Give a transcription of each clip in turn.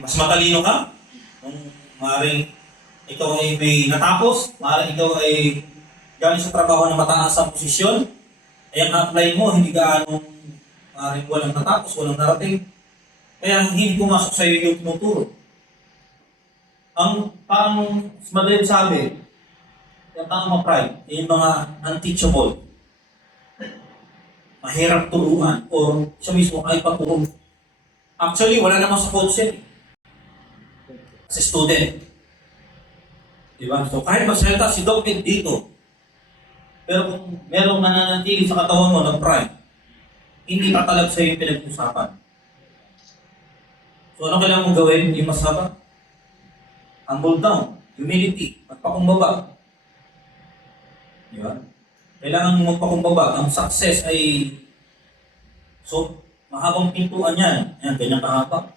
Mas matalino ka, kung maaaring ikaw ay may natapos, maaaring ikaw ay galing sa trabaho na mataas ang posisyon, ay ang apply mo, hindi gaano maaaring walang natapos, walang narating. Kaya hindi pumasok sa iyo yung tinuturo. Ang parang madali sabi, yung tama pride, yung mga unteachable, mahirap turuan, o siya mismo ay paturo. Actually, wala naman sa coach yan. As a student. Diba? So kahit magsalita si Doc Ed dito, pero kung merong nananatili sa katawan mo ng pride, hindi tatalag sa iyo yung pinag-usapan. So ano kailangan mong gawin? Yung masaba? Humble down, humility, magpakumbaba. Diba? Kailangan mong magpakumbaba. Ang success ay so mahabang pintuan yan. Yan, ganyan kahaba.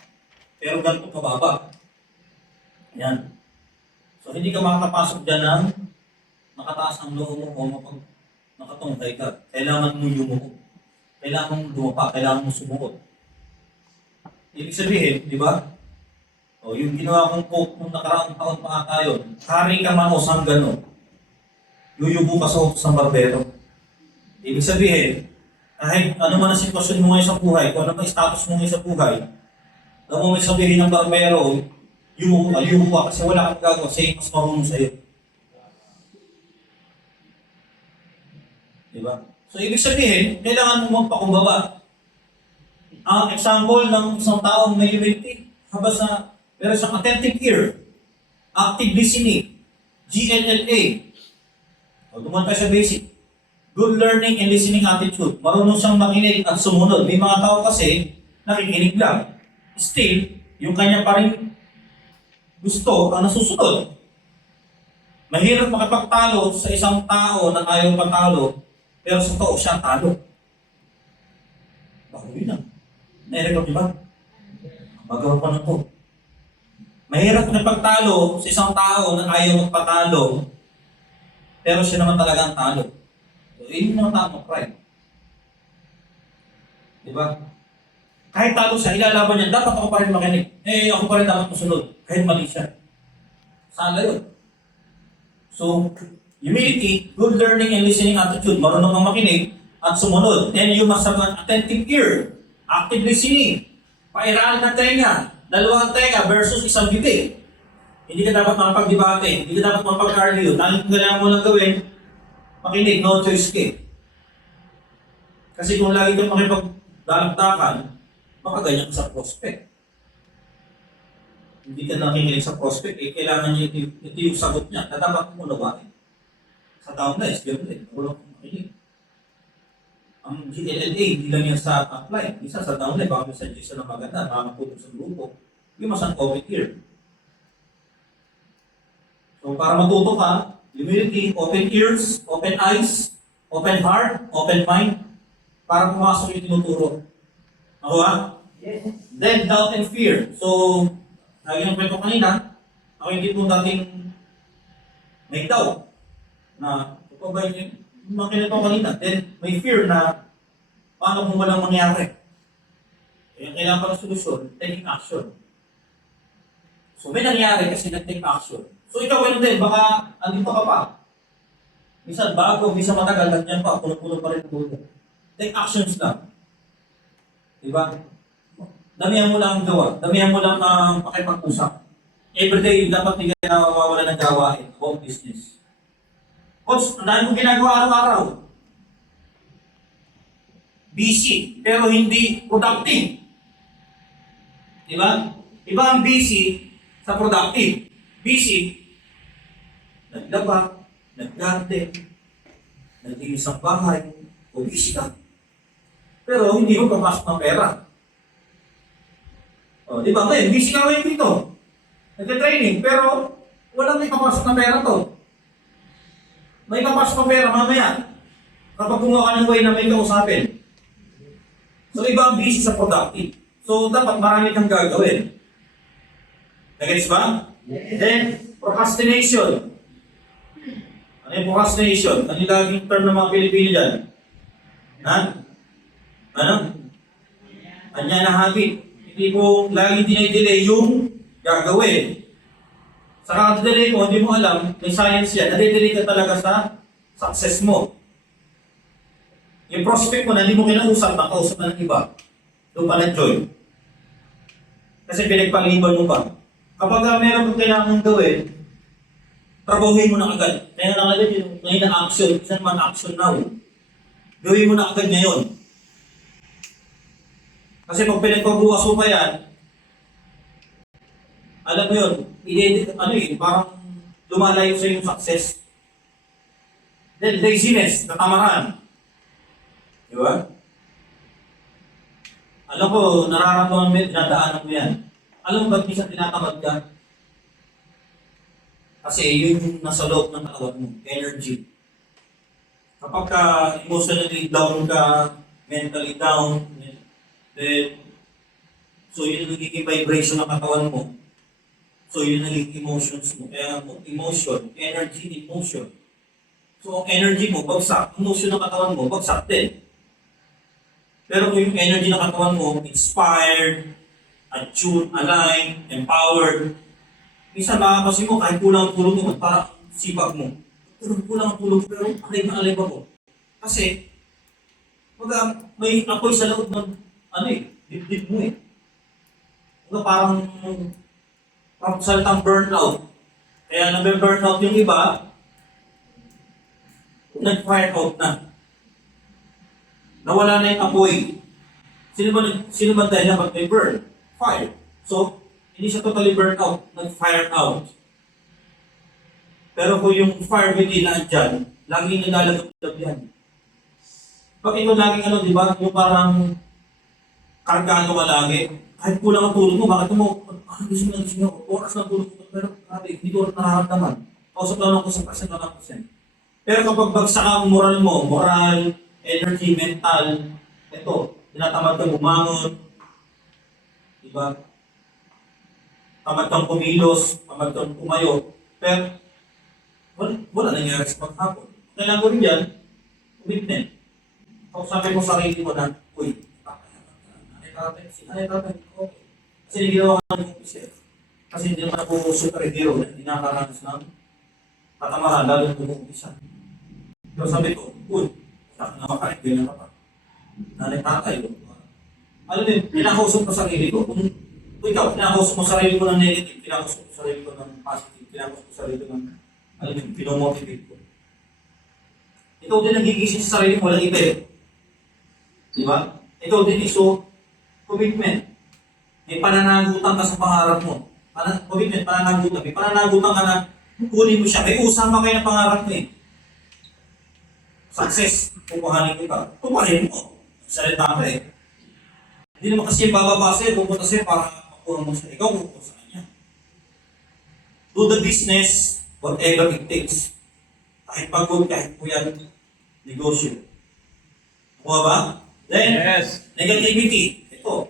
Pero ganito kababa. Yan. So hindi ka makakapasok dyan ng nakataas ang loob mo o nakatungkay ka. Kailangan mo yumuko. Kailangan mo dumapa. Kailangan mo sumuot. Ibig sabihin, di ba? O yung ginawa kong quote nung nakaraang taon pa ata yun, hari ka man o sanggano, yuyubo ka sa utos ng barbero. Ibig sabihin, kahit ano man ang sitwasyon mo ngayon sa buhay, kung ano man status mo ngayon sa buhay, alam mo may sabihin ng barbero, yumubo ka kasi wala kang gagawa, siya mas marunong sa'yo. Diba? So ibig sabihin, kailangan mo magpakumbaba. Ang example ng isang taong may humility, habang sa meron siyang attentive ear, active listening, GLLA. O duman tayo sa basic. Good learning and listening attitude. Marunong siyang makinig at sumunod. May mga tao kasi nakikinig lang. Still, yung kanya pa rin gusto ang nasusunod. Mahirap makapagtalo sa isang tao na ayaw patalo, pero sa tao siya talo. Bago yun lang. Nairecord di ba? Magawa pa na po. Mahirap makapagtalo sa isang tao na ayaw magpatalo, pero siya naman talaga ang talo. So, yun yung tama, pride. Di ba? Kahit talo siya, ilalaban niya, dapat ako pa rin makinig. Ako pa rin dapat masunod, kahit mali siya. Sala yun. So, humility, good learning and listening attitude, marunong kang makinig at sumunod. And you must have an attentive ear, active listening, pairaan ng tenga, dalawang tenga versus isang bibig. Hindi ka dapat makapag-debate, hindi ka dapat makapag-argue. Tanging kailangan mo lang gawin, makinig, no choice ka. Kasi kung lagi kang makipagdalagdakan, baka ganyan ka sa prospect. Hindi ka nakikinig sa prospect, kailangan niya ito yung sagot niya na dapat mo unawain. Sa downlines, ganoon din, walang makinig. Ang GLLA, hindi lang yan sa apply. Isa sa downline, baka may suggestion na maganda, makakaputong sa grupo. Yung mas ang COVID here. So para matuto ka, humility, open ears, open eyes, open heart, open mind, para pumasok yung tinuturo. Ako ha? Yes. Then doubt and fear. So, lagi ng kwento kanina, ako hindi po dating may doubt na ito ba yung makinito kanina. Then may fear na paano kung walang mangyari. Kaya kailangan pa ng solusyon, taking action. So may nangyari kasi nag-take action. So ikaw ganun din, baka andito ka pa. Minsan bago, minsan matagal, nandiyan pa, puno-puno pa rin po. Take actions lang. Diba? Damihan mo lang ang gawa. Damihan mo lang ang pakipag-usap. Everyday, dapat hindi ka nawawala ng gawain about business. Coach, ang dami kong ginagawa araw-araw. Busy, pero hindi productive. Diba? Iba ang busy sa productive. Busy, naglaba, nag-garden, nag-inis ang bahay, o busy ka. Pero hindi mo papasok ng pera. O, di ba? Ngayon, busy ka ngayon dito. Nag-training, pero walang may papasok ng pera to. May papasok ng pera mamaya. Kapag gumawa ka ng way na may kausapin. So, iba ang busy sa productive. So, dapat marami kang gagawin. Nag-gets ba? Then, procrastination. Ano yung procrastination? Ano yung laging term ng mga Pilipino dyan? Ha? Ano? Anya na habit. Hindi ko lagi dinay-delay yung gagawin. Sa kaka-delay mo, hindi mo alam, may science yan, nade-delay ka talaga sa success mo. Yung prospect mo na hindi mo kinausap, makausap na ng iba, doon pa na-join. Kasi pinagpaliban mo pa. Kapag meron kang kailangan gawin, trabahuin mo na agad. Kaya na agad yung ngayon na action, isa naman action now. Gawin mo na agad ngayon. Kasi pag pinagpabukas mo pa yan, alam mo yun, parang lumalayo sa yung success. Then laziness, katamaran. Di ba? Alam ko, nararamdaman mo yun, dinadaanan mo yan. Alam mo ba't minsan tinatamad ka? Kasi yun yung nasa loob ng katawan mo, energy. Kapag ka emotionally down ka, mentally down, then, so yun yung nagiging vibration ng katawan mo. So yun yung nagiging emotions mo. Kaya emotion, energy, emotion. So ang energy mo, bagsak. Emotion ng katawan mo, bagsak din. Pero kung yung energy ng katawan mo, inspired, attuned, aligned, empowered, minsan makakasi mo kahit kulang ang tulog mo, parang sipag mo. Pero kulang ang tulog, pero alay ba ko? Kasi, may apoy sa loob ng, dibdib mo eh. Parang salitang burnout. Kaya nabe-burnout yung iba, nag-fire out na. Nawala na yung apoy. Sino ba dahil na may burn? Fire. So, hindi siya totally burn out, nag-fire out. Pero kung yung fire within na dyan, laging nalalagab yan. Pag ito laging di ba? Yung parang kargado ka lagi. Kahit kulang ang tulog mo, bakit mo, gising na, oras na tulog mo, pero hindi ko nararamdaman. Kausap lang ako sa percent, 1%. Pero kapag bagsak ang moral mo, energy, mental, ito, tinatamad kang bumangon, diba? Tamad kang kumilos, tamad kang pumayo, pero wala nangyari sa paghapon. Kailangan ko rin yan, commitment. Sabi mo sa sarili mo na, uy, anay tatay, okay. Kasi hindi ginawa ka ng officer. Kasi hindi naman ako superhero na hindi nakakaranas ng katamahan, lalo na kung umpisa. Pero sabi ko, uy, saka na makain, ganyan ka pa. Nanay tatay, alam mo yun, pinakausap ko sarili ko. Kung ikaw, pinakausap mo sarili ko ng negative, pinakausap ko sarili ko ng positive, pinakausap ko sarili ko ng, alam mo yun, pinomotivate ko. Ikaw din nagigising sa sarili mo, walang iba eh. Di ba? Ikaw din iso, commitment. May pananagutan ka sa pangarap mo. Commitment, pananagutan. May pananagutan ka na kunin mo siya. May usama kayo ng pangarap mo eh. Success, pupuhanin kita. Pupuhanin mo. Salita ka eh. Hindi naman kasi yung bababa sa'yo, pupunta sa'yo para makuha mo siya. Ikaw pupunta sa kanya. Do the business, whatever it takes. Kahit pagod, kahit puyat, negosyo. Kuha ba? Then, yes. Negativity. Ito.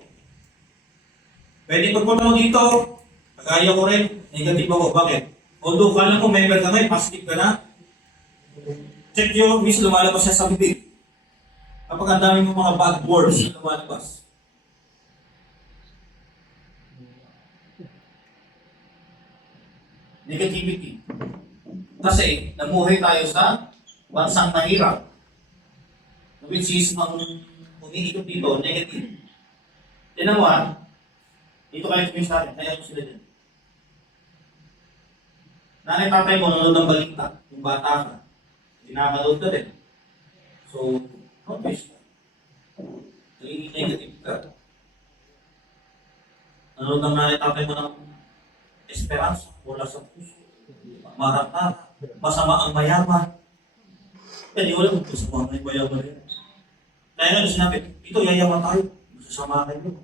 Pwede pagpunta mo dito, kagaya ko rin, negative ako. Bakit? Although kala mo member ka ngayon, positive ka na, check nyo, miss, lumalabas siya sa bibig. Kapag ang dami mo mga bad words na lumalabas. Negativity. Kasi, namuhay tayo sa bansang mahirap. Which is, ang umiikot dito, negative. Tinan mo dito kayo tumis natin, kaya ko sila din. Nanay tatay mo, nanonood ng balita, yung bata ka. Tinakalood ka rin. So, notice ka. Nagiging negative ka. Nanonood ng nanay tatay mo ng esperanza, wala sa puso. Marata, masama ang mayaman. Kaya di wala kung masama ang mayaman rin. Kaya nga sinabi, ito yayaman tayo, masasama kayo.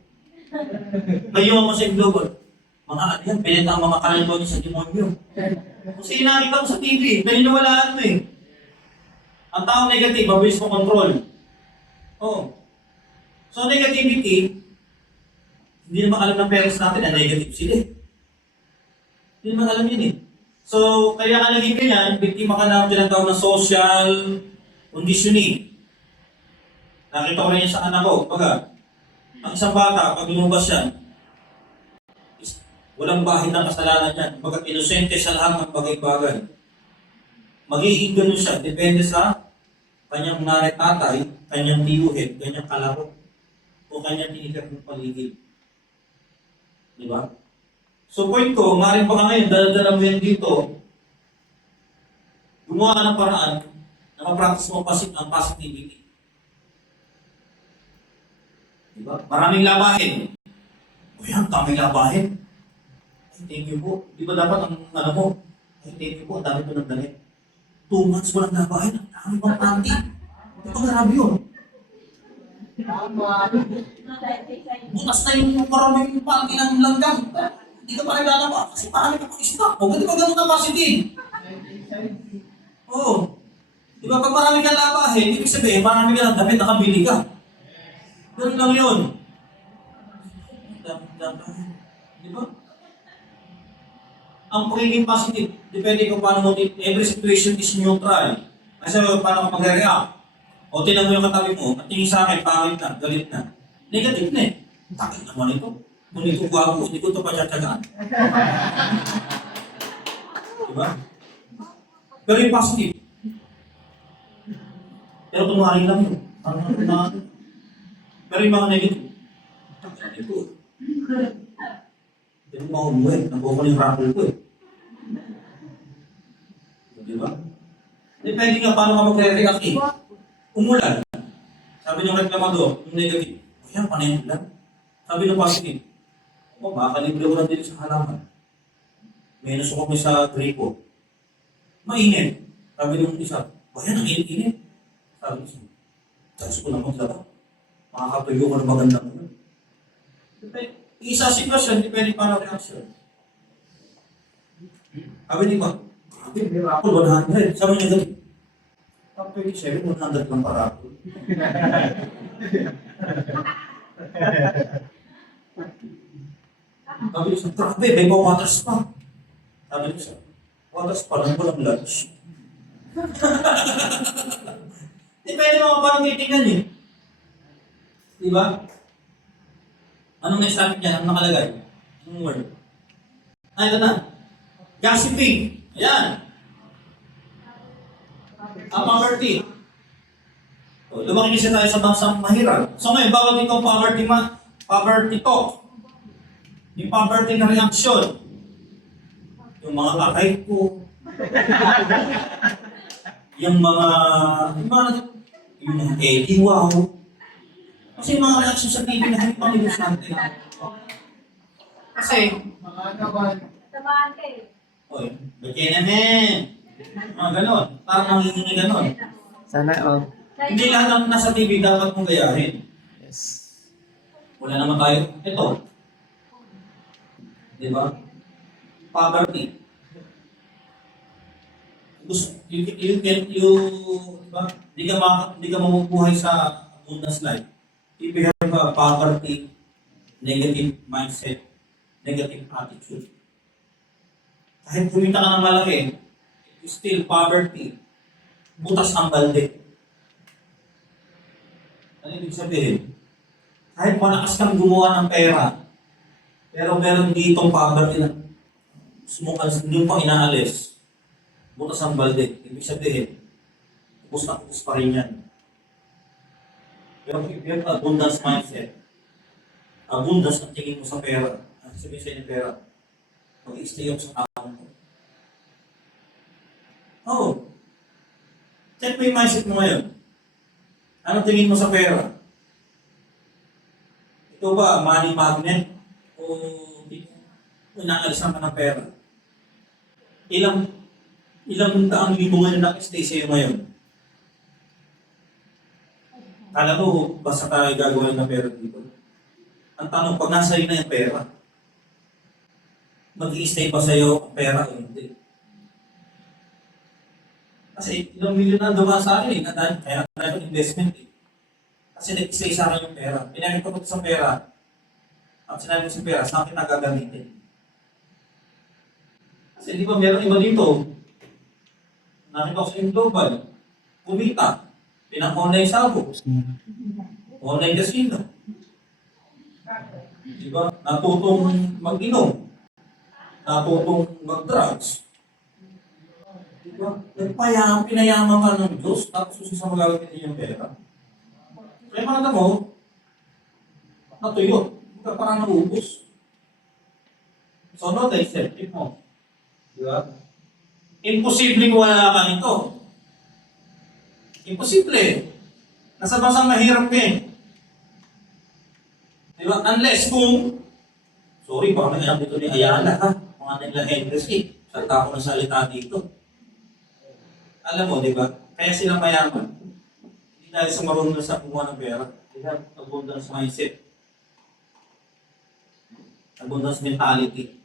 Kayo mo sa global. Mga ano yan, pinita ang mga kaluluwa niyo sa demonyo. Kasi nakita mo sa TV, paniniwalaan mo eh. Ang taong negative, mabilis mo control. Oo. So negativity, hindi naman alam ng parents natin na negative sila eh. Hindi naman alam yun eh. So, kaya ka naging ganyan, biktima ka na tinatawag ng social conditioning. Nakita ko rin yan sa anak ko. Ang isang bata, pag lumabas yan, Walang bahid ng kasalanan yan. Pagkat inosente sa lahat ng bagay-bagay. Magiging ganun siya. Depende sa kanyang nanay-tatay, kanyang tiyuhin, kanyang kalaro, o kanyang tinikap ng paligid. Di ba? So point ko, maaaring baka ngayon, dala-dala mo yan dito, gumawa ka ng paraan na ma-practice mo ang positivity. Di ba? Maraming labahin. Uy, ang daming labahin. Ay, thank you po. Di ba dapat ang ano mo? Ay, thank you po. Ang dami po ng damit. 2 months walang labahin. Ang dami pang panty. Di ba grabe yun? Butas na yung maraming panty ng langgam. Hindi ka pa naglalaba kasi parang ka pang stock. O, di ba ganun capacity? Oo. Di ba pag marami kang labahin, ibig sabihin, marami ka ng damit, nakabili ka. Ganun lang yun. Di ba? Ang pagiging positive, depende kung paano mo, every situation is neutral. Kasi paano ka mag-react. O tinan mo yung katabi mo, at tingin sa akin, pangit na, galit na. Negative na eh. Takit naman ito. Kung hindi ko gwapo, hindi ko ito patsatsagaan. Diba? Pero yung positive. Pero tunwari lang yun. Pero yung mga negative, takit ito. Hindi mo makumuwi. Nabuha ko yung raffle ko eh. Diba? Depende nga paano ka magre-react eh. Umulan. Sabi ng reklamador, yung negative, kaya panayin lang. Sabi ng positive, o makakalibre ko lang din sa halaman. May nasuko kami sa gripo. Mainit. Sabi ng isa, kaya nang init-init. Sabi niya, chance ko na maglaba. Makakatuyo ko ng magandang mo. Isa sitwasyon, depende paano reaction. Sabi di ba, ako 100. Sabi niya ganun. Top 27, 100 lang para ako. Sabi niya sa grabe, may mga water spa. Sabi niya sa water spa lang walang lunch. Depende mga paano titignan eh. Di ba? Anong next topic niya? Anong nakalagay? Anong word? Ito na. Gossiping. Ayan. Poverty. So, lumaki kasi tayo sa bansang mahirap. So ngayon, bawal dito poverty talk. Yung poverty na reaksyon. Yung mga kakay ko. yung mga Eddie wow. Kasi yung mga reaksyon sa TV na hindi pang negosyante. Kasi, Tamaan ka eh. oy, ba't yan naman? Mga ganon. Parang nanginginig ganon. Sana all. Hindi lahat ng nasa TV dapat mong gayahin. Yes. Wala naman tayo. Ito. Di ba? Poverty. Gusto, diba? Di ka mamubuhay sa abundance life. If you have a poverty, negative mindset, negative attitude. Kahit kumita ka ng malaki, still poverty, butas ang balde. Ano ibig sabihin? Kahit malakas kang gumawa ng pera, pero meron ditong poverty na hindi mo pa inaalis, butas ang balde. Ibig sabihin, ubus na ubus pa rin yan. Pero if you have abundance mindset, abundance ang tingin mo sa pera, ang sabihin sa inyo pera, mag-i-stay up sa tao mo. Oh, check mo yung mindset mo ngayon. Anong tingin mo sa pera? Ito ba, money magnet? O inaalisan ka ng pera? Ilang daang libo ngayon nakistay sa'yo ngayon? Kala mo, basta tayo gagawin ng pera dito. Ang tanong, pag nasa iyo na yung pera, mag-i-stay pa sa'yo ang pera o hindi? Kasi ilang milyon na dumaan sa akin kaya tayo investment eh. Kasi nag-stay sa akin yung pera. Pinakita ko sa pera, at sinabi ko sa pera, saan kita gagamitin? Kasi di ba meron iba dito, nakita ko sa yung global, kumita, pinang-online sabo, online casino. Di ba? Natutong mag-inom. natutong mag-drugs. Diba? Pinayaman ka ng Diyos, tapos gusto sa magagamitin yung pera. Kaya mga mo, natuyo. Hindi ka parang naubos. So, no, acceptive mo. Diba? Imposibleng wala ka nito. Imposible. Nasa bansang mahirap ka eh. Diba? Unless kung, sorry, baka may alam dito ni Ayala ha. Mga nila Hendrix eh. Salta ako ng salita dito. Alam mo, di ba? Kaya sila mayaman. Hindi dahil sa marunong sa kumuha ng pera. Kaya abundance mindset. Abundance mentality.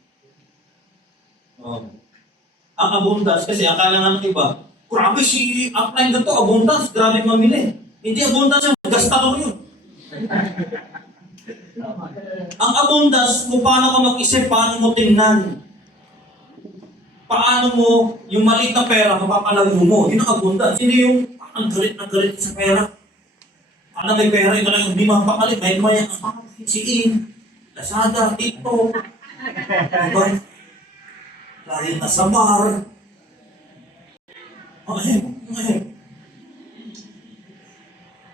Oh. Ang abundance, kasi akala nga ng iba, grabe si upline na to, abundance, grabe mamili. Hindi abundance yung gastador yun. Ang abundance, kung paano ka mag-isip, paano mo tingnan. Paano mo yung maliit na pera, mapapalago mo. Yun ang abundance. Hindi yung ang galit na galit sa pera. Ano may pera, ito lang yung hindi mapakalit. May siin, Lazada, TikTok. Diba? Lalit na sa bar.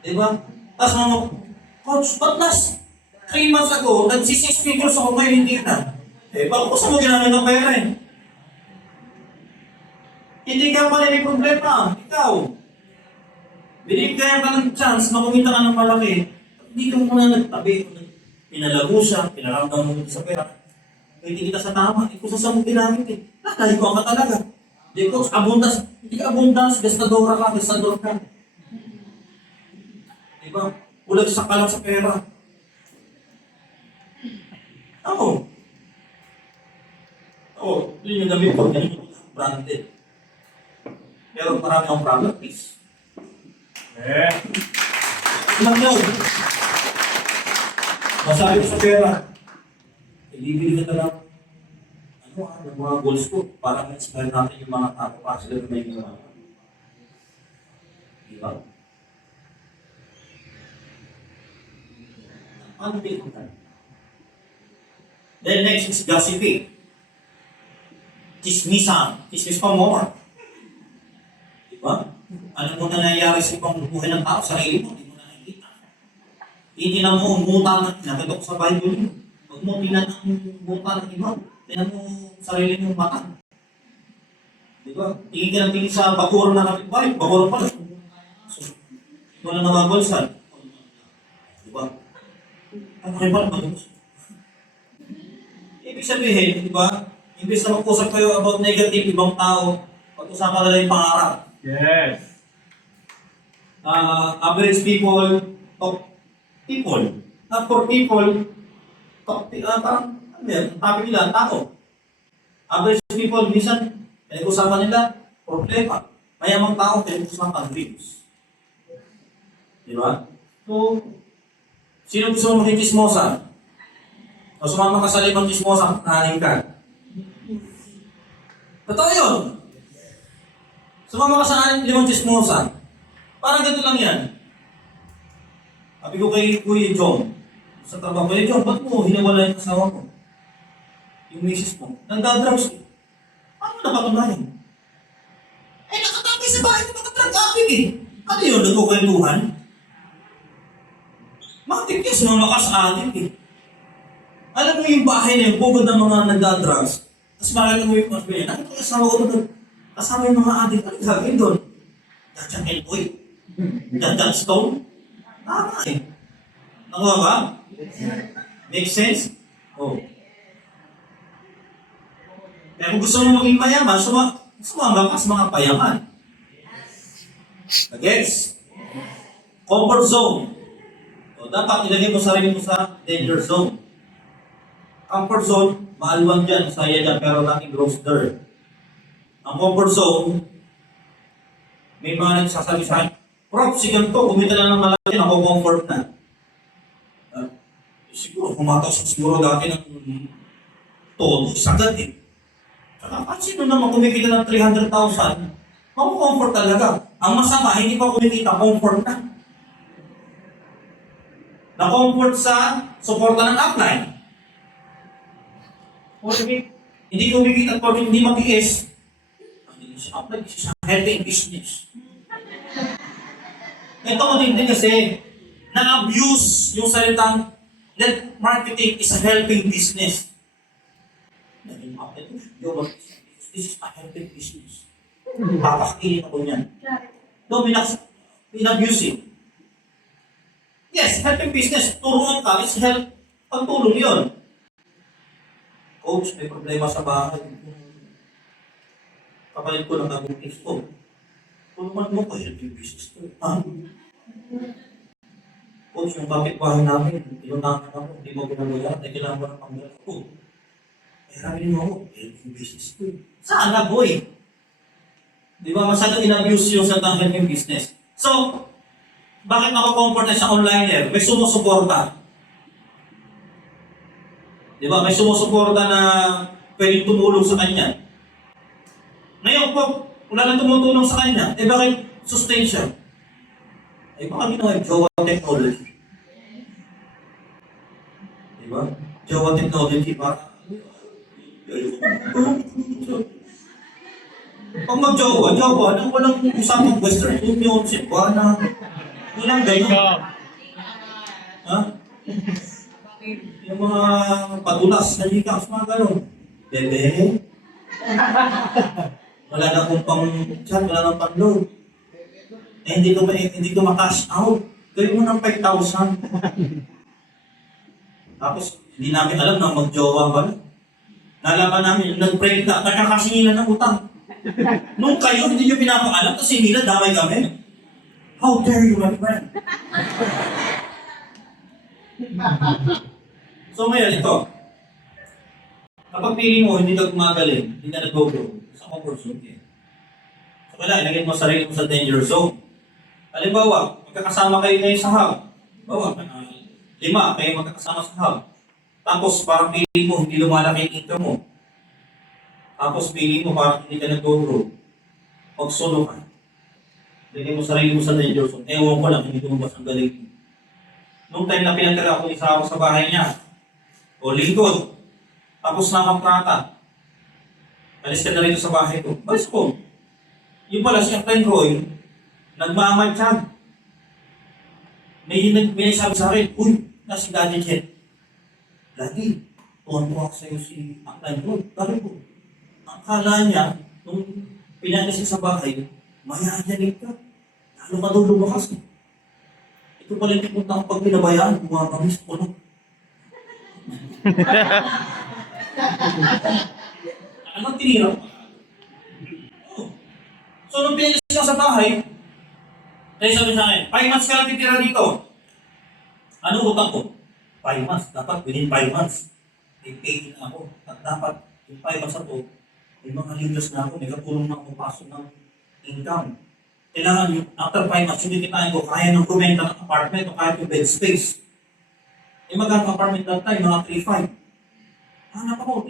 Diba? Tapos mga, Coach, ba't last 3 months ago, nag-6 figures ako ngayon hindi na. Eh, bakit ko saan mo ginamit ng pera eh? Hindi ka pala may problema. Ikaw. Binigyan ka ng chance na kumita ka ng malaki. Hindi ka muna nagtabi. Pinalago siya, pinaramdam mo sa pera. Hindi kita sa tama. Ikaw sa mo ginamit eh. Nakahig ko ka talaga. Hindi ko, abundance. Hindi ka abundance. Gastadora ka, gastador ka. Diba? Ulagsak ka lang sa pera. Ako. Yun yung damit ko. Branded. Pero marami akong product, please. Ilang yun? Masabi ko sa pera, ibibili ka lang ng mga goals ko para ma-inspire natin yung mga tao para sila na may ginawa. Diba? Ano din ka? Then next is gossiping. Chismisan. Chismis pa more. Diba? Alam mo na nangyayari sa ibang buhay ng tao, sarili mo, hindi mo na nakikita. Hindi na mo umutan na, nakita ko sa Bible yun. Huwag mo tinan ang umutan ng iba. Tinan mo sarili mong mata. Diba? Tingin ka ng tingin sa bakuro na kapitbahay, bakuro pa lang. So, wala na mabalsan. Diba? Ang kaiba na mag-ubos. Ibig sabihin, diba? Imbes na mag-usap kayo about negative ibang tao, pag-usapan nila yung pangarap. Yes. Average people, top people. Not for people, parang, ano yan, topic nila, tao. Average people, minsan, pinag-usapan nila, problema. Mayamang tao, pinag-usapan dreams. Di ba? So, sino gusto mo maging chismosa? O sumama ka sa 5 chismosa, kahanin ka. Totoo yun. Sumama ka sa 5 chismosa. Parang ganito lang yan. Sabi ko kay Kuya Jong, sa trabaho, Kuya Jong, ba't mo hinawala yung asawa mo? Yung misis mo. Nagdadrugs eh. Paano napatunayan? Eh, nakatapay sa bahay, nakatranggapig eh. Ano yun, nagkukwentuhan? Matik yan, sumama ka sa atin eh. Alam mo yung bahay na yun, bukod ng mga nagdadrugs. Tapos makakita mo yung mga nakita ko yung asawa ko doon. Kasama yung mga adik, ano gagawin doon? Dadyan Elboy. Dadyan Stone. Tama eh. Nakuha ba? Make sense? Oh. Kaya kung gusto mo maging mayaman, sumama ka sa mga payaman. Gets? Comfort zone. O, dapat ilagay mo sarili mo sa danger zone. Comfort zone, maalwan dyan, saya dyan, pero natin gross dirt. Ang comfort zone, may mga nagsasabi sa akin, Prof, si ganito, kumita na ng malaki, ako comfort na. Siguro, kumataw siguro dati ng todo, sagad eh. Saka, sino naman kumikita ng 300,000, comfort talaga. Ang masama, hindi pa kumikita, comfort na. Na-comfort sa suporta ng upline. Hindi kumikita at hindi matiis. Hindi siya apply, siya helping business. Ito ko din kasi, na-abuse yung salitang net marketing is a helping business. This is a helping business. Papakainin ako niyan. No, in-abuse it. Yes, helping business. Turuan ka, is help. Pagtulong yun. Coach, may problema sa bahay. Kapalit ko ng nabukis ko. Tulungan mo ko, helping business to. Ha? Coach, yung kapitbahay namin, inunahan ako, hindi mo ginagawa, ay kailangan mo ng panggal ko. Eh, sabi mo ako, helping business to. Sana, boy? Di ba, masyadong in-abuse yung sa helping business. So, bakit ako-comfort na sa onliner? May sumusuporta. Di ba? May sumusuporta na pwedeng tumulong sa kanya. Ngayon po, wala nang tumutulong sa kanya, eh bakit sustain siya? Eh baka ginawa yung Jowa technology. Di ba? Jowa technology ba? Pag mag-Jowa, nang walang usapang Western Union, Cebuana, walang ganyan. Ha? Yung mga padulas na likas, mga gano'n. Bebe. Wala na akong pang-chat, wala na pang-load. Eh, hindi ko ma-cash out. Gawin mo ng 5,000. Tapos, hindi namin alam na mag-jowa ba. Nalaman namin, nag-pray na, nakakasingilan ng utang. Nung kayo, hindi nyo pinapaalam, kasi nila, damay kami. How dare you, my friend? So ngayon, ito. Kapag pili mo, hindi ka gumagaling, hindi ka nag-go-grow, sa opportunity. So kailangan, ilagay mo sarili mo sa danger zone. Halimbawa, magkakasama kayo ngayon sa hub. Halimbawa, 5 kayo magkakasama sa hub. Tapos parang pili mo, hindi lumalaki yung income mo. Tapos pili mo, parang hindi ka nag-go-grow. Pag-solo ka. Ilagay mo sarili mo sa danger zone. Ewan ko lang, hindi tumabas ang galing mo. Nung time na pinagkala ako isa ako sa bahay niya, o lingkod, tapos na kontrata. Alis ka na rito sa bahay ko. Balis ko. Yung pala si Captain Roy, nagmamadyan. May sabi sa akin, uy, nasi Daddy Jet. Daddy, tuwan-tuwa ako sa'yo si Captain Roy. Bakit po? Ang kala niya, nung pinalis sa bahay, mayayanig ka. Lalo ka daw lumakas. Ito pala yung tipunta akong pag pinabayaan, bumabangis ko lang. Anong tinira? Oh. So, nung pinalis ka sa bahay, dahil sabi sa akin, 5 months ka lang titira dito. Anong utang ko? 5 months. Dapat within 5 months. I-pay na ako. At dapat, yung 5 months ako, may mga ligas na ako, may katulong na ako pasok ng income. Kailangan yung after 5 months, hindi kitain ko, kaya nang kumenta ng apartment o kahit yung bed space. Eh magkano apartment that time, mga 3-5. Hanap ako,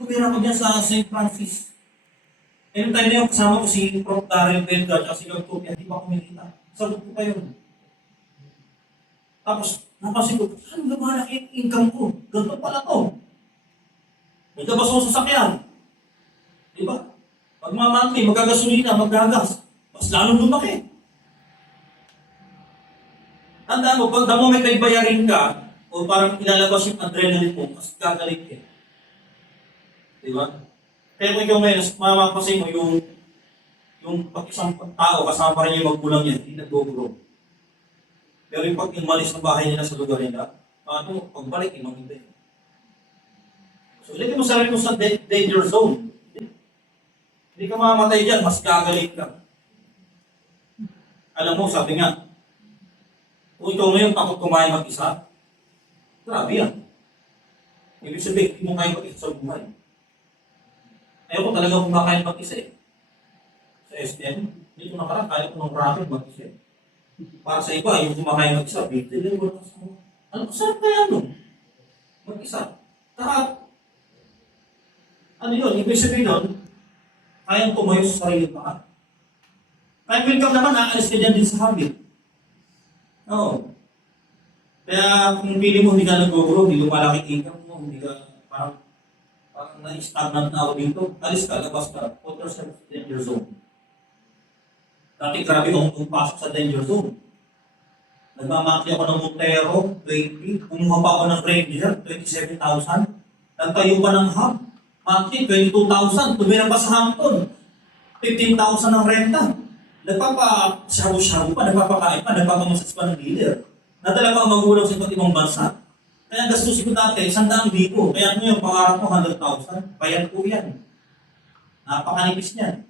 tumira ko dyan sa St. Francis. Eh yung time na yun, kasama ko si Prof. Darrell Belga at si Lord Topia, hindi pa kumikita. Sagot ko pa yun. Tapos, napansin ko, saan lumalaki yung income ko? Ganito pala to. May labas ko sa sakyan. Diba? Pag mamantli, magagasolina, magagas. Mas lalong lumaki. Tandaan mo, pag the moment may bayarin ka, o parang ilalabas yung adrenaline mo, mas gagaling ka. Diba? Kaya kung ikaw ngayon, mamapasin mo yung pag-isang tao, kasama pa rin yung magkulang yan, hindi nag-go-grow. Pero yung pag umalis ng bahay nila sa lugar nila, pagbalik, ibang iba. So, ilagay mo sarili mo sa danger zone. Hindi ka mamamatay dyan, mas gagaling ka. Alam mo, sabi nga, kung ikaw ngayon takot kumain mag-isa, grabe yan. Ibig sabihin, hindi mo kain mag-isa sa buhay. Ayoko talaga kumakain mag-isa eh. Sa STM, dito nakaraan, kaya ko ng ramen mag-isa eh. Para sa iba, yung kumakain mag-isa, bigtilin mo lang sa mga. Ano, sarap kaya ano? Mag-isa. Saka, ano yun, ibig sabihin nun, kayang tumayo sa sarili pa. Kaya welcome naman, aalis ka dyan din sa habit. Oo. Kaya kung pili mo, hindi ka nag-grow, hindi lumalaki income mo, hindi ka parang na-stagnant na ako dito. Alis ka, labas ka. Put yourself in danger zone. Dati grabe akong pasok sa danger zone. Nagmamakli ako ng Montero, 20. Kumuha pa ako ng Ranger, 27,000. Nagtayo pa ng hub, monthly, 22,000. Tumira pa sa Hampton, 15,000 ang renta. Nagpapa-shabu-shabu pa, nagpapakain pa, nagpapamasas pa ng dealer. Nadala pa ang magulang sa iba't ibang bansa. Kaya gastos ko dati, 100,000. Kaya ngayon, pangarap ko 100,000. Bayad ko yan. Napakanipis niyan.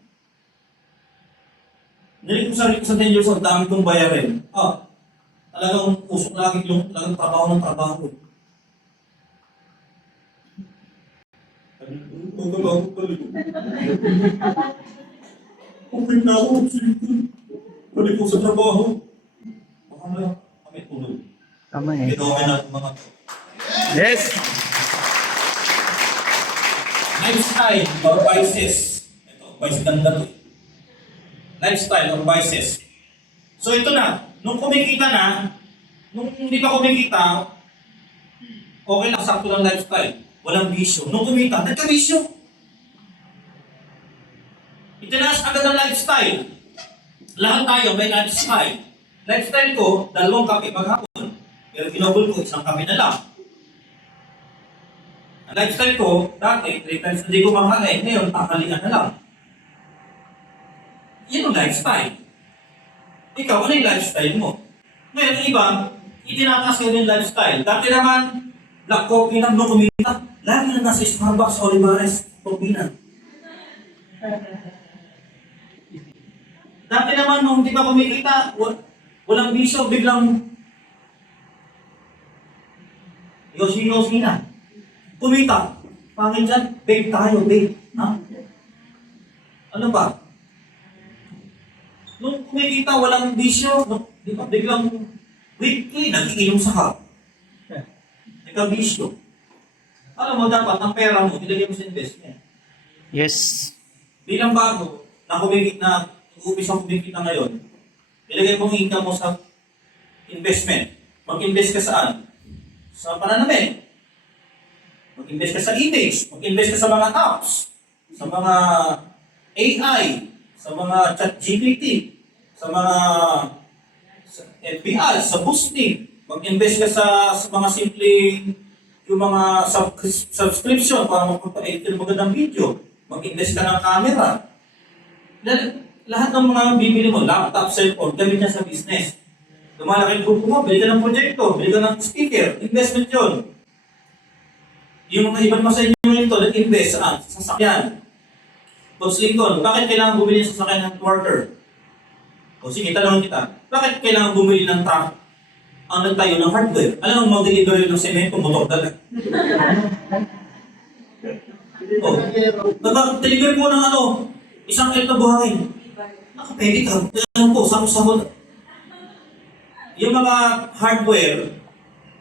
Nilig ko sarili ko sa danger zone, dami kong bayarin. Talagang usok lagi yung talagang trabaho ng trabaho. Pagkabago pala yun. Okay na ako, balik ko sa trabaho. Baka na kami tulog. Tama eh. Ginawa na ang mga to. Yes! Lifestyle or vices. Ito, vice ganda to. Lifestyle or vices. So ito na, nung kumikita na, nung hindi pa kumikita, okay lang, sakto lang lifestyle. Walang bisyo. Nung kumita, nagka-bisyo. Itinaas agad ang lifestyle. Lahat tayo may lifestyle. Lifestyle ko, 2 kape maghapon. Pero ginabol ko, 1 kape na lang. Ang lifestyle ko, dati, 3 times hindi ko makain. Ngayon, takalian na lang. Yan ang lifestyle. Ikaw, ano yung lifestyle mo? Ngayon, ang iba, itinataas ko yung lifestyle. Dati naman, black coffee lang nung kumita. Lagi na nasa Starbucks, Olivares, coffee na. Dati naman, nung hindi pa kumikita, walang bisyo, biglang yosi-yosi na. Kumita. Pangin dyan, bake tayo, bake. Ha? Ano ba? Nung kumikita, walang bisyo, di ba? Biglang weekly, nag-iinom sa hap. Nagka-bisyo. Alam mo, dapat ang pera mo, ilagay mo sa investment. Yes. Bilang bago, na kumikita, nag-uupisa kumikita ngayon, ilagay mong income mo sa investment. Mag-invest ka saan? Sa pananamit. Mag-invest ka sa image. Mag-invest ka sa mga apps. Sa mga AI. Sa mga chat GPT. Sa mga FBI. Sa boosting. Mag-invest ka sa mga simple yung mga subscription para magpapait ng magandang video. Mag-invest ka ng camera. Lahat ng mga bibili mo, laptop, cellphone, gamit niya sa business. Lumalaki yung grupo mo, bili ka ng proyekto, bili ka ng speaker, investment yun. Yung mga ibang sa inyo ito, nag-invest saan? Sa sasakyan. Coach Lincoln, bakit kailangan bumili ng sasakyan ng worker? O sige, tanongin kita, bakit kailangan bumili ng truck? Ang nagtayo ng hardware. Alam mo, mag-deliver ng semento, motor dalag. Deliver mo ng isang kilo na buhangin. Nakapwede ka. Alam po, sako-sako. Yung mga hardware,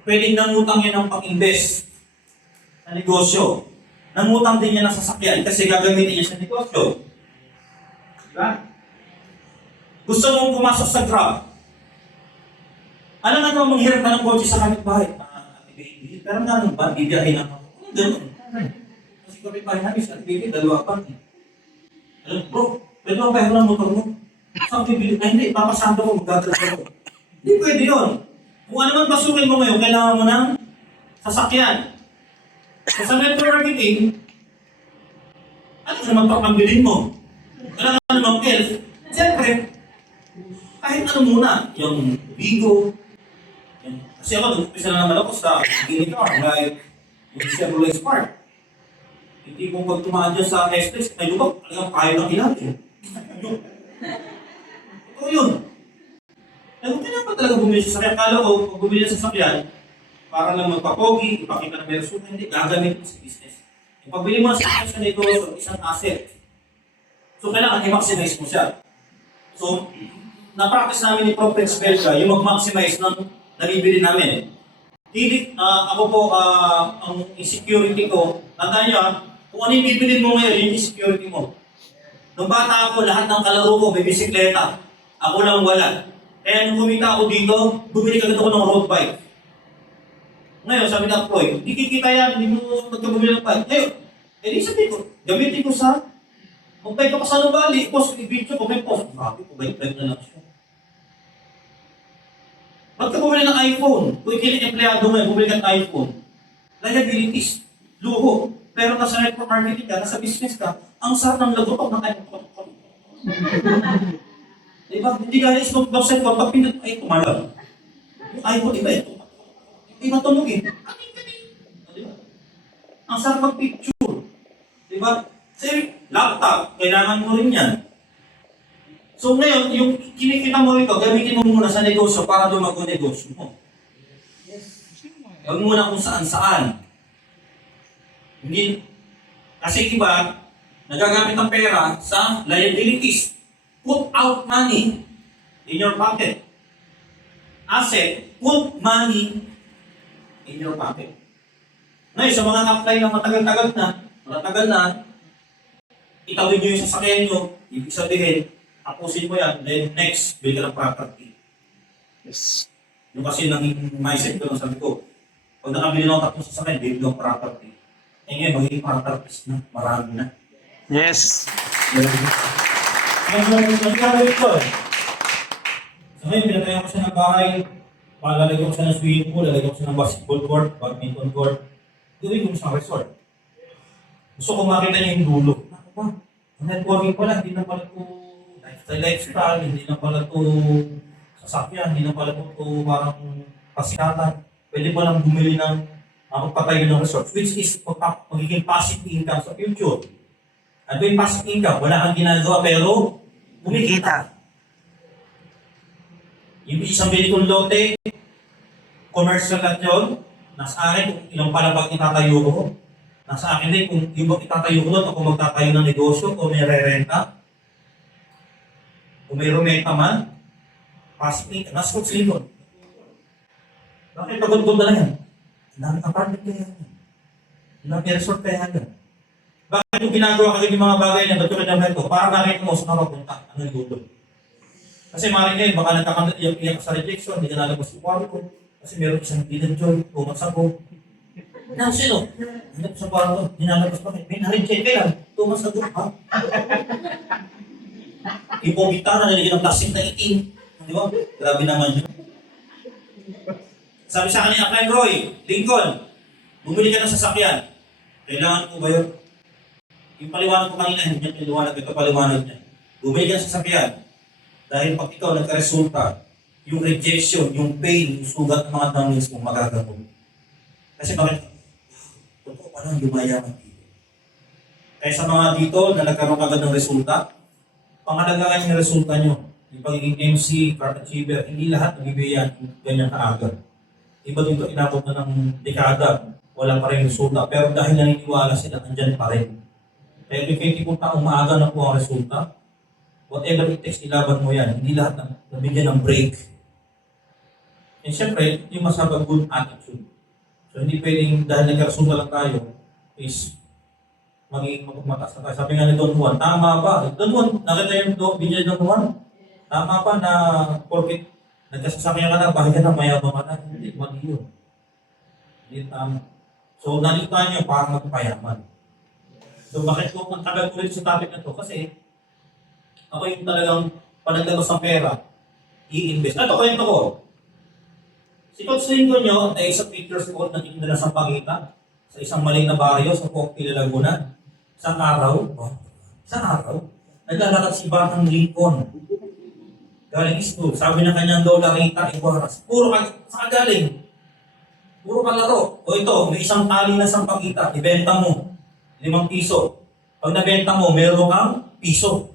pwedeng nangutang yan ng pag-invest sa negosyo. Nangutang din yan ng sasakyan kasi gagamitin niya sa negosyo. Diba? Gusto mong pumasok sa Grab. Alam nga manghirap ka ng kotse sa kapitbahay. Pero nga nung ba, bibiyahin ako. Ganun. Kasi kapitbahay namin sa baby, 2 pa. Alam, bro, pwede mo pahirap ng motor mo. Saan bibili? Ay hindi, papasando ko, magdadala ko. Hindi pwede yun. Kung ano man pasukin mo ngayon, kailangan mo ng sasakyan. Sa network marketing, ano naman pagpambilin mo? Kailangan mo ng health. Siyempre, kahit ano muna, yung Bigo, kasi ako, umpisa na naman ako sa beginning car, like yung Chevrolet Spark. Hindi kong pag tumaan dyan sa S-Tex, ay lubag, talagang kaya ng ilalim. Ito yun. Eh, kung kailangan pa talaga bumili sa sasakyan, kala ko, pag bumili sa sasakyan, para lang magpapogi, ipakita na meron suka, hindi, gagamit mo sa business. Yung pagbili mo sa sasakyan sa negosyo, isang asset. So, kailangan i-maximize mo siya. So, na-practice namin ni Prof. Prince Belga, yung mag-maximize ng nabibili namin. Ako po, ang insecurity ko, tandaan nyo kung ano yung bibili mo ngayon, yung insecurity mo. Nung bata ako, lahat ng kalaro ko, may bisikleta. Ako lang wala. Kaya nung kumita ako dito, bumili agad ako ng road bike. Ngayon, sabi ng Floyd, hindi kikita yan, hindi mo magkabumili ng bike. Ngayon, Eh di sabi ko, gamitin ko sa magpay ko sa Nubali, post i-video ko, may post. Grabe, pabay-pabay na lang siya. Ba't ka bumili ng iPhone? Kung ikiling empleyado ngayon, bumili ka ng iPhone. Liabilities, luho. Pero nasa network marketing ka, nasa business ka, ang sarap ng lagotok ng iPhone. Diba? Hindi ka rin sa website ko, pag pinag ay tumalag. Yung iPhone, iba ito. Iba tunog eh. Diba? Ang sarap mag-picture. Diba? Kasi laptop, kailangan mo rin yan. So ngayon, yung kinikita mo ito, gamitin mo muna sa negosyo para lumago negosyo mo. Huwag muna kung saan-saan. Hindi, kasi iba, nagagamit ng pera sa liabilities. Put out money in your pocket. Asset, put money in your pocket. Ngayon, sa mga apply na matagal na, itawid nyo yung sasakyan nyo, ibig sabihin, tapusin mo yan, then next, bili ka ng property. Yes. Yung kasi naging mindset ko, sabi ko, pag nakabili na ako tapos sasakyan, bili ko ng property. Eh ngayon, magiging properties na, marami na. Yes. Ngayon, nagkakawin ko eh. So ngayon, pinatayan ko siya ng bahay, lalagyan ko siya ng swimming pool, lalagyan ko siya ng basketball court, badminton court, gawin ko siyang resort. Gusto ko makita niya yung dulo. Ako ba? Networking pala, hindi na pala ito lifestyle, hindi na pala ito sasakyan, hindi na pala ito parang pasikatan. Pwede pa lang bumili ng magpatayo ng resort, which is magiging passive income sa future. Ano yung passive income? Wala kang ginagawa pero kumikita. Yung isang bili kong lote, commercial at yun, nasa akin kung ilang palapag itatayo ko. Nasa akin din kung yung bang itatayo ko doon, ako magtatayo ng negosyo o may re-renta. Kung may rumenta man, passive income, nasa kong silon. Bakit pagod-god na lang yan? Ang daming apartment kaya yan. Ang daming resort kaya yan. Bakit yung ginagawa kasi yung mga bagay niya, ba't yung kanyang ito? Para nakita mo sa makapunta, ano yung gulo. Kasi maaaring ngayon, baka nagkakaiyak sa rejection, hindi ka nalabas yung kwarto. Kasi meron isang pinag-joy, tumas ako. Ano sino? Hindi sa kwarto, ninalabas pa kayo. May na-reject kayo lang, tumas ako. Ha? Yung gitara, nalagyan ng plastic na itim. Di ba? Grabe naman yun. Sabi sa kanina, Clyde Roy, Lincoln, bumili ka ng sasakyan. Kailangan ko ba yun? Yung paliwanag ko kanina, hindi niya paliwanag, ito paliwanag niya. Bumili ka ng sasakyan. Dahil pag ikaw nagka-resulta, yung rejection, yung pain, yung sugat ng mga damage mo, magagamot. Kasi bakit? Totoo pa lang, yumayaman dito. Kaya sa mga dito na nagkaroon agad ng resulta, pangalagaan yung resulta nyo. Yung pagiging MC, card achiever, hindi lahat nabibigyan ganyan kaagad. Iba dito inabot na ng dekada, wala pa rin resulta. Pero dahil naniniwala sila, andyan pa rin. Kaya kung 20 taong maaga na po ang resulta, whatever it takes, ilaban mo yan. Hindi lahat nabigyan ng break. And syempre, yung masabag good attitude. So hindi pwedeng dahil nagkaresulta lang tayo, is magiging mataas na tayo. Sabi nga ni Don Juan, tama ba? Don Juan, nakita yung video ni Don Juan? Tama ba na porket nagkasasakyan ka na, bakit ka na, mayabang ka na? Hindi, mali yun. Hindi tama. So nalita niyo parang magpayaman. So bakit ko ang tagal ko rin sa topic na to? Kasi ako yung talagang panaglabas ng pera, i-invest. Ito, kwento ko. Si Coach Lincoln nyo, ay isang pictures ko na titinda sa Pangita, sa isang maliit na baryo sa Pocpila, Laguna. Isang araw, naglalakad si Batang Lincoln. Galing school, sabi ng kanyang lola Rita Ibaras, saan galing? Puro kalaro. O ito, may isang tali na sa Pangita, ibenta mo, 5 piso. Pag nabenta mo, meron kang piso.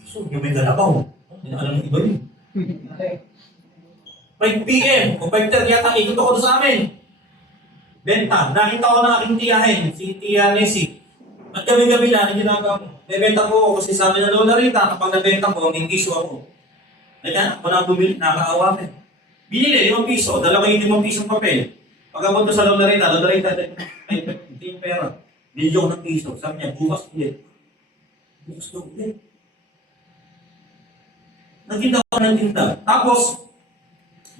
Piso, yung may galabaw. Hindi na alam ng iba yun. 5 p.m. o 5:30 yata, ikot ako doon sa amin. Benta. Nakita ko na aking tiyahin, si Tia Nessie. At gabi-gabi na, ang ginagawa mo. Bebenta ko ako kasi sabi ng lola Rita, kapag nabenta ko, may piso ako. Kaya ako na bumili, nakakaawa ka. Binili, 5 piso, dala ko yung 5 pisong papel. Pag abot ko sa lola Rita, ay, hindi yung pera. Binili ko ng piso. Sabi niya, bukas ulit. Bukas daw ulit. Nagtinda ko ng tinda. Tapos,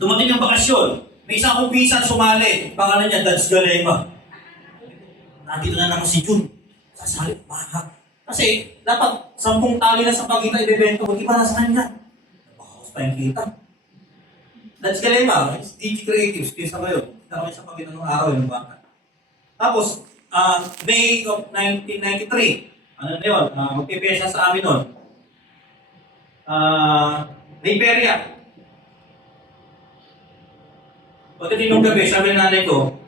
dumating ang bakasyon. May isang kumpisan sumali. Pangalan niya, Dads Galema. Nandito na naman si Jun. Sasali, mahal. Kasi dapat 10 tali na sa pagkita ibebenta mo, iba na sa kanya. Napakaos pa yung kita. That's Galema, it's DG Creatives, kisa kayo. Kita kami sa pagkita ng araw yung baka. Tapos, May of 1993, ano na yun, magpipesa sa amin nun. Liberia. Pagdating nung gabi, sabi ng nanay ko,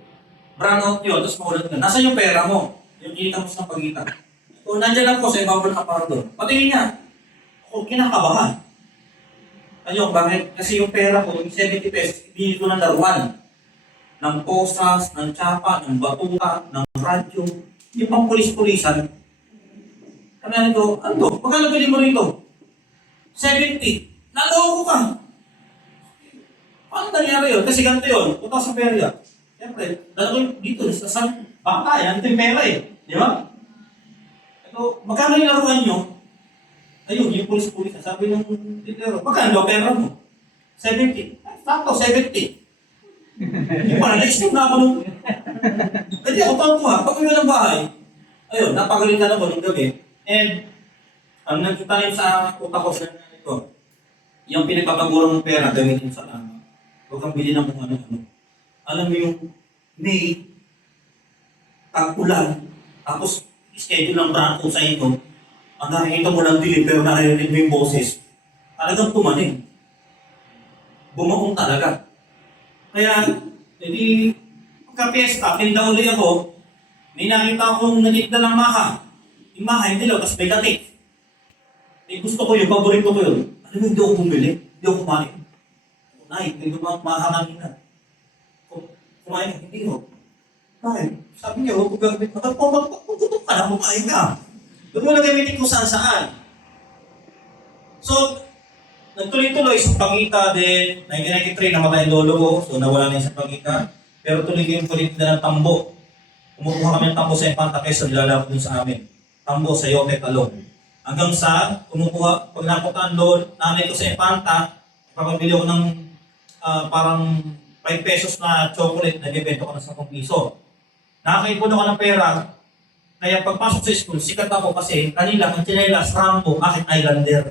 brown out yun, tapos makulat ka. Nasaan yung pera mo? Yung kita mo sa pagkita. So, nandyan lang po sa ibabaw ng aparador. Patingin niya. Ako, kinakabahan. Ayun, bakit? Kasi yung pera ko, yung 70 pesos, ibigay ko ng laruan. Ng posas, ng tsapa, ng batuta, ng radyo. Yung pang pulis-pulisan. Kaya nito, ano to? Magkano bili mo rito? 70. Naloko ka. Paano nangyari yun? Kasi ganito yun. Punta sa perya. Siyempre, dalawa dito, sa baka yan, ito yung pera eh. Di ba? Ito, magkano yung laruan nyo? Ayun, yung pulis-pulis. Sabi ng titero, magkano pera mo? 70. Sakto, 70. Yung pala, na-explain na ako nung... Hindi ako tawag pag uwi ng bahay, ayun, napagalitan ako nung gabi. And, ang nagtitanim sa utak ko sa ito, yung pinagpapaguro ng pera, gamitin sa tama. Huwag kang bili ng kung ano-ano. Alam mo yung May, tag-ulan, tapos schedule ng brand sa ito, ang nakikita mo lang dilim pero nakirinig mo yung boses, talagang tumanin. Bumaong talaga. Kaya, edi, pagka-fiesta, tinda ulit ako, may nakita akong naligda ng maha. Yung maha, hindi lang, tapos may gatik. Eh, gusto ko yun, paborito ko yun. Ano mo, hindi ako bumili, hindi ako kumain. Nay, may maha kanina. Kumain, hindi ko. Bakit? Sabi niya, huwag ko gagawin. Magputok ka na, kumain ka. Doon mo na gamitin kung saan-saan. So, nagtuloy-tuloy sa pagkita din. 1993, namatay ang lolo ko. So, nawala na yung sa pagkita. Pero tuloy ko yung kulit na ng tambo. Kumukuha kami ng tambo sa Infanta Quezon, nilalako dun sa amin. Tambo sa Yote Talong. Hanggang sa, kumukuha, pag napunta ang nanay ko sa Infanta, kapabili ko ng parang 5 pesos na chocolate, nagbibento ko ng 10 piso. Nakakaipon ako ng pera, kaya pagpasok sa school, sikat ako kasi kanila, ang chinelas, Rambo, aking Islander.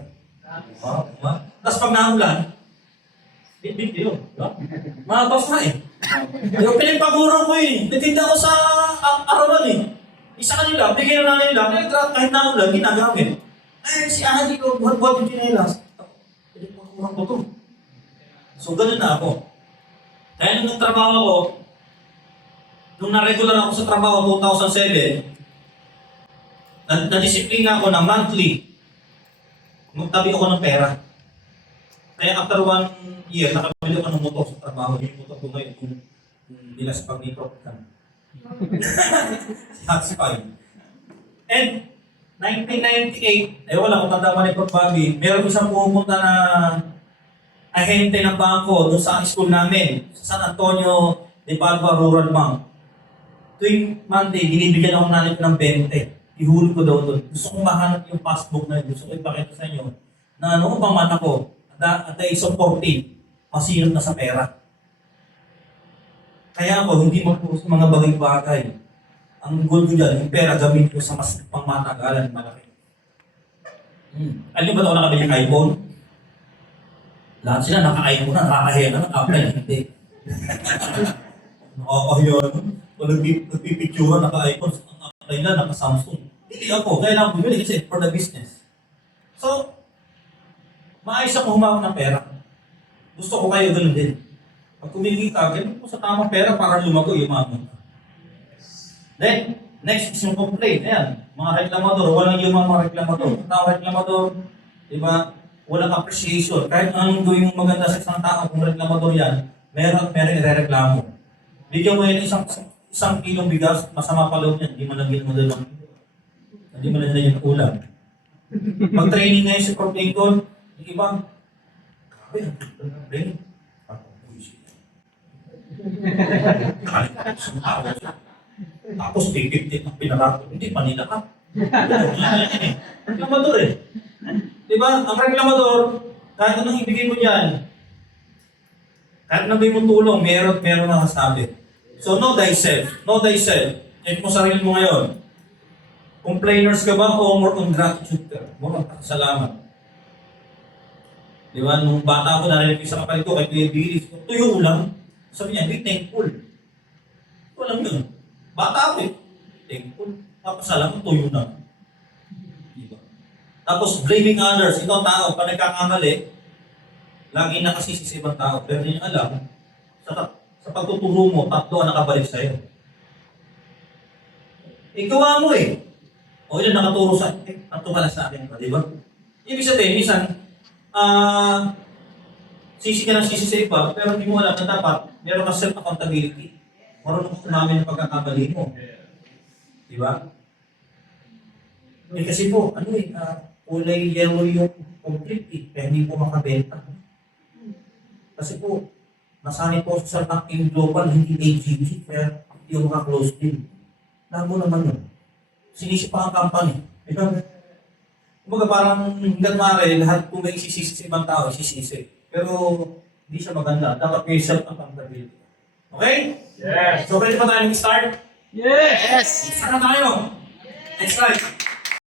Wow, diba? Tapos pag naulan, bit-bit yun. Diba? Mabas na eh. Yung pinagpagurang ko eh. Natinda ko sa arawan eh. Isa kanila, bigyan na nila, kahit naulan, ginagamit. Eh, si Ana dito, buhat-buhat yung chinelas. Pinagpagurang ko to. So, ganun na ako. Kaya nung nagtrabaho ako, nung na-regular ako sa trabaho 2007, na-disiplina ako na monthly, magtabi ako ng pera. Kaya after 1 year, nakabili ako ng motor sa trabaho. Yung motor ko ngayon, kung nila sa pag-nitro ka. Si Hot Spy. And 1998, wala akong tanda pa ni Prof. Bobby, meron isang pumunta na ahente ng bangko doon sa school namin, sa San Antonio de Padua Rural Bank. Tuwing Monday, binibigyan ako namin ng 20. Ihulog ko daw doon. Gusto kong mahanap yung passbook na yun. Gusto ko ipakita sa inyo na noong paman ako, at the age of 14, masinop na sa pera. Kaya ako, hindi magpuro sa mga bagay-bagay. Ang goal ko dyan, yung pera gamitin ko sa mas pangmatagalan malaki. Alam niyo ba ako nakabili ng iPhone? Lahat sila naka-iPhone na, nakakahiya na, Apple, hindi. Nakakahiya na. Kung nagpipicturan, naka-iPhone, Apple na, naka-Samsung. Hindi ako, kailangan bumili kasi for the business. So, maayos ako humawak ng pera. Gusto ko kayo ganun din. Pag kumikita, ganun po sa tamang pera para lumago yung mga mo. Then, next is yung complaint. Ayan, mga reklamador, walang yung mga reklamador. Ang reklamador, di ba, walang appreciation. Kahit anong gawin mong maganda sa isang tao, kung reklamador yan, meron i-reklamo. Bigyan mo yan isang kilong bigas, masama pa loob yan, hindi mo lagyan mo dalawang. Hindi mo lagyan yung ulam. Mag-training ngayon si Prof. Lincoln, yung iba, grabe, training. Tapos pipipit ang pinarato, hindi pa nila ka. Reklamador eh. Diba? Ang reklamador, kahit anong ibigay mo dyan, kahit nabay mo tulong, meron na kasabi. So, know thyself. Know thyself. Check mo sarili mo ngayon. Complainers ka ba o more on gratitude ka? More on salamat. Di ba? Nung bata ako, narinig ko sa kapatid ko, kay Kuya Billy, tuyo ulam. Sabi niya, be thankful. Walang yun. Bata ako eh. Thankful. Tapos alam mo, tuyo na. Diba? Tapos blaming others. Ikaw tao, pag nagkakamali, lagi nakasisi sa ibang tao. Pero hindi niya alam, sa pagtuturo mo, tatlo ang nakabalik sa'yo. Ikaw mo eh. O yun, nakaturo sa akin. Tatlo pala sa akin. Di ba? Ibig sabihin, minsan, sisi ka ng sisi sa iba, pero hindi mo alam na dapat meron ka self-accountability. Marunong ka namin ng pagkakamali mo. Di ba? Kasi po, kulay yellow yung complete eh, kaya hindi po makabenta. Kasi po, nasanay po sa Acting Global, hindi AGG, kaya hindi yung maka-close deal. Labo naman yun. Sinisip pa ang company. Kumbaga parang hanggang maaari, lahat kung may isisisi sa ibang tao, isisisi. Pero hindi siya maganda. Dapat may self-accountability. Okay? Yes. So, pwede pa tayo mag-start? Yes. Start na tayo. Next slide.